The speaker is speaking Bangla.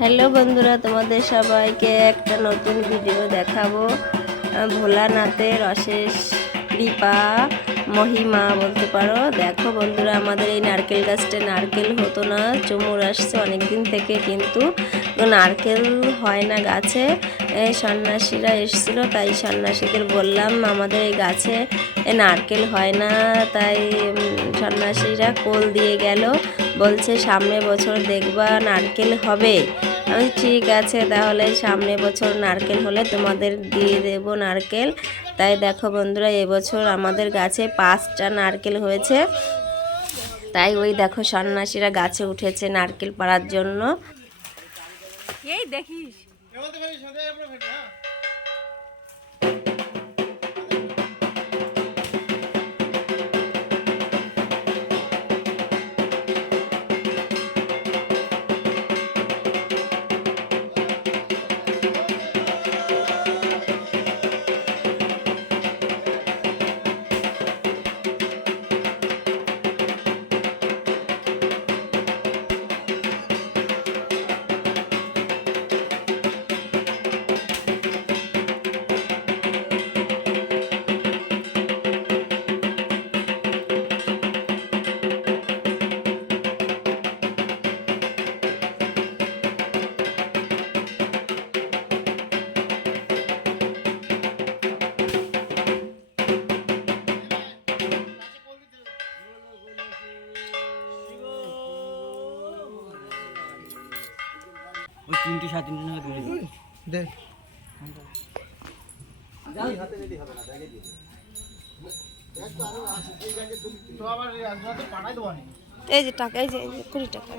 হ্যালো বন্ধুরা, তোমাদের সবাইকে একটা নতুন ভিডিও দেখাবো। ভোলানাথের অশেষ কৃপা মহিমা বলতে পারো। দেখো বন্ধুরা, আমাদের এই নারকেল গাছটা নারকেল হতো না, চুমুর আসছে অনেক দিন থেকে, কিন্তু নারকেল হয় না গাছে। সন্ন্যাসীরা এসেছিলো, তাই সন্ন্যাসীদের বললাম আমাদের এই গাছে নারকেল হয় না, তাই সন্ন্যাসীরা কোল দিয়ে গেল, বলছে সামনে বছর দেখবা নারকেল হবে। আমি ঠিক আছে, তাহলে সামনে বছর নারকেল হলে তোমাদের দিয়ে দেব নারকেল। তাই দেখো বন্ধুরা, এবছর আমাদের গাছে 5টা নারকেল হয়েছে। তাই ওই দেখো সন্ন্যাসীরা গাছে উঠেছে নারকেল পাড়ার জন্য। এই দেখিস ওই 3টে 3.5 টাকা তুলে দে। হাতে রেডি হবে না, ব্যাগে দিয়ে এই যে টাকা, এই যে 20 টাকা।